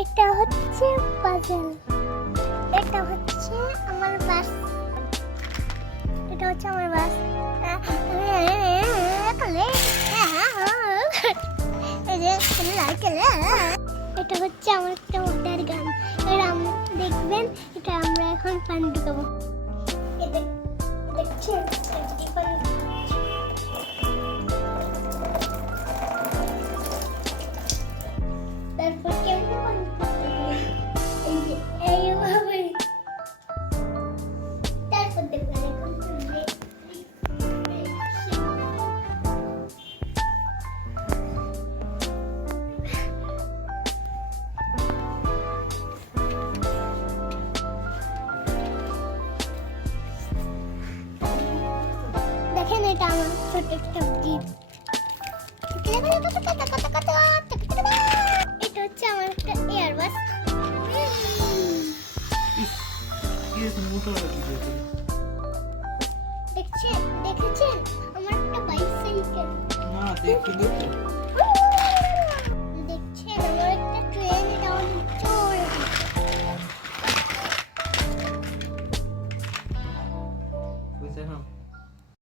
এটা হচ্ছে পাজল, এটা হচ্ছে আমার বাস, এটা হচ্ছে আমার বাস। এটা হচ্ছে আমার একটা মজার গান। দেখবেন এটা আমরা এখন পানি ঢুকাবো। দেখছেন তারপর কেমন পানি করতে হবে, এই যে এইভাবে। তারপর দেখবেন এখন দেখেন এটা আমার ছোট একটা জিপ। এটা হচ্ছে আমার একটা এয়ারবাস। দেখছেন আমার একটা বাইসাইকেল। না দেখিনি তো।